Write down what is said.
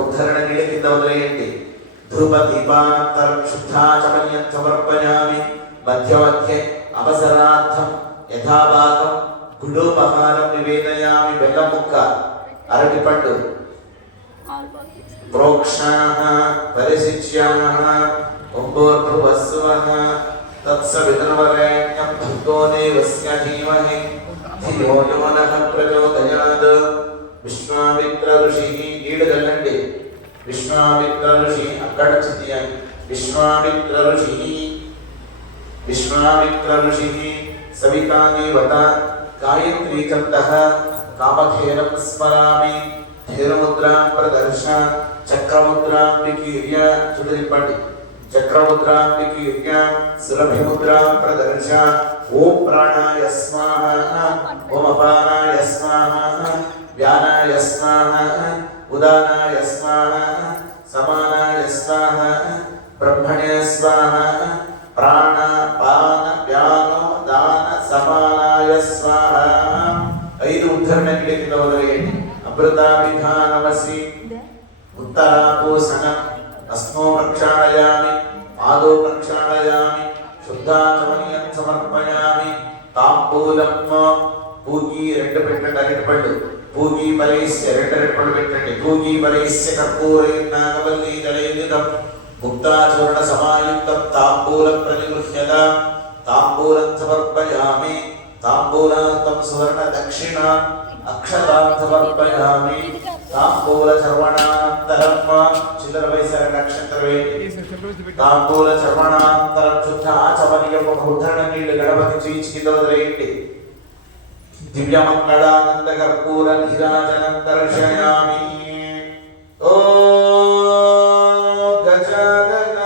ఉద్ధరణ నీళ్ళ కింద వదిలేయండి. ధూప దీపానంతరం శుద్ధాచమన్యం సమర్పయామి. మధ్య మధ్య అవసరార్థం యథాభాగం గుడోపహారం నివేదయామి. బెల్లం ముక్క, అరటిపండు, ప్రోక్షాః పరిశిచ్యాః ఓంభూర్భువస్సువః తత్సవితుర్వరేణ్యం భర్గో దేవస్య ధీమహి ధియో యో నః ప్రచోదయాత్. విశ్వామిత్ర ఋషి ఈడు వెళ్ళండి. విశ్వామిత్ర ఋషి అక్కడ చిత్యాయి. విశ్వామిత్ర ఋషి సవితా దేవత గాయత్రీ చందః కామధేనం స్మరామి. ధేనుముద్రాం ప్రదర్శ చక్రముద్రాం వికీర్య. చుడిపండి. చక్రముద్రాం వికీర్య సురభిముద్రాం ప్రదర్శ. ఓం ప్రాణాయ స్వాహ, ఓం అపానాయ స్వాహ, వ్యానాయ స్వాహ, ఉదానాయ స్వాహ, సమానాయ స్వాహ, బ్రహ్మణే స్వాహ. ప్రాణ పాన వ్యానో దాన సమానాయ స్వాహ. 5 ఉద్ధరణ కింద వదిలేయండి. అమృతాభిధానమసి ఉత్తరాపోసనం అస్మో ప్రక్షాళయామి. పాదో ప్రక్షాళయామి. శుద్ధాచమనీయం సమర్పయామి. తాంబూలం పూగి 2 పెట్టండి. అరటిపండు పూగి బలైస్య 2 అరటిపండు పెట్టండి. పూగి బలైస్య కర్పూరే నాగవల్లి దళైర్యుతం ముక్తాచూర్ణ సమాయుక్తం తాంబూలం ప్రతిగృహ్యత. తాంబూలం సమర్పయామి. తాంబూలాంతం సువర్ణ దక్షిణ అక్షతాం సమర్పయామి. తాంబూల చర్వణానంతరం చిల్లర వయసర నక్షత్రవే. తాంబూల చర్వణానంతరం శుద్ధ ఆచమనీయం ఉద్ధరణ నీళ్లు గణపతి చీచి కింద వదిలేయండి. దివ్యమంగళానంద కర్పూర నీరాజనం దర్శయామి. ఓ గజానన